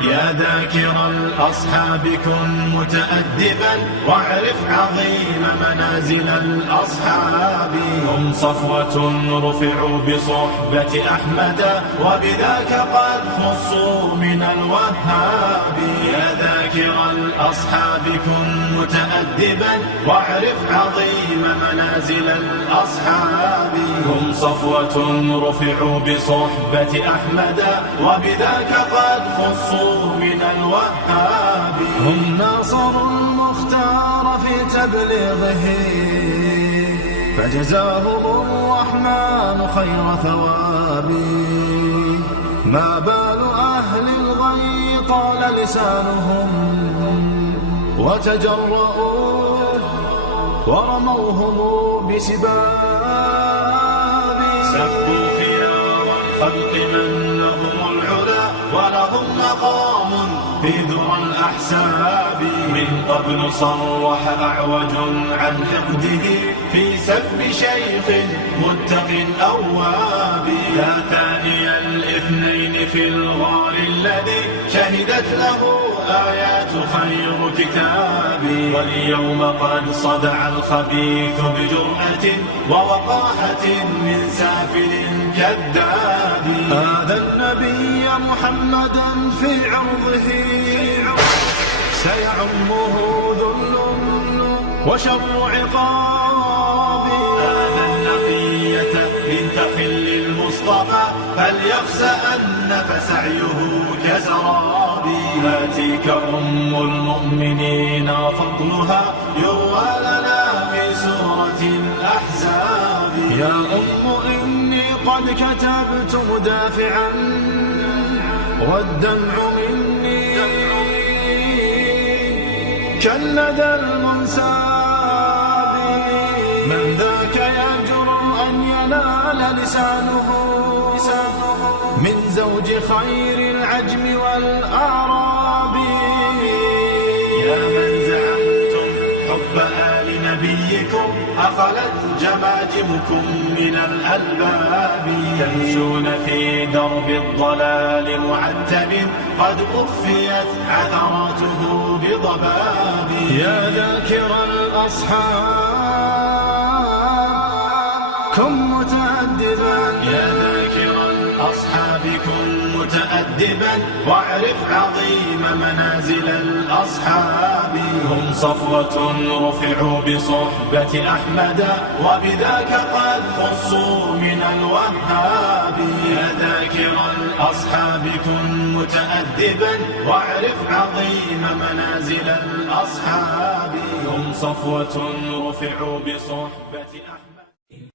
يا ذاكر الأصحاب كن متأدبا واعرف عظيم منازل الأصحاب. هم صفوة رفعوا بصحبة أحمد وبذاك قد خصوا من الوهاب. يا ذاكر الأصحاب كن متأدبا واعرف عظيم منازل الأصحاب. هم صفوة رفعوا بصحبة أحمد وبذاك قد خصوا من الوهاب. هم ناصروا المختار في تبليغه فجزاهم الرحمن خير ثواب. ما بال أهل الغي طال لسانهم وتجرؤوا ورموهم بسباب. سبوا خيار الخلق من لهم العلا ولهم مقام في ذرى الأحساب. من قبل صرح أعوج عن حقده في سب شيخ متق أواب. يا ثاني الاثنين في الغار الذي شهدت له آيات خير كتاب. واليوم قد صدع الخبيث بجرأة ووقاحة من سافل كذاب. هذا النبي محمدا في عرضه سيعمه ذل وشر عقاب. هذا النقية بنت خل المصطفى فليخسأن فسعيه كسراب. هاتيك أم المؤمنين فضلها يروى لنا في سورة الأحزاب. يا أم إني قد كتبت مدافعا والدمع مني كالندى المنساب. من ذاك يجرؤ أن ينال لسانه من زوج خير العجم والأعراب. يا من زعمتم حب آل نبيكم أخلت جماجمكم من الألباب. تمشون في درب الضلال معتب قد أخفيت عثراته بضباب. يا ذاكر الأصحاب كن متأدبا. يا ذاكر الأصحاب كن متأدبا واعرف عظيم منازل الأصحاب. هم صفوة رفعوا بصحبة أحمد وبذاك قد خصوا من الوهاب. يا ذاكر الأصحاب كن متأدبا واعرف عظيم منازل الأصحاب. هم صفوة رفعوا بصحبة أحمد.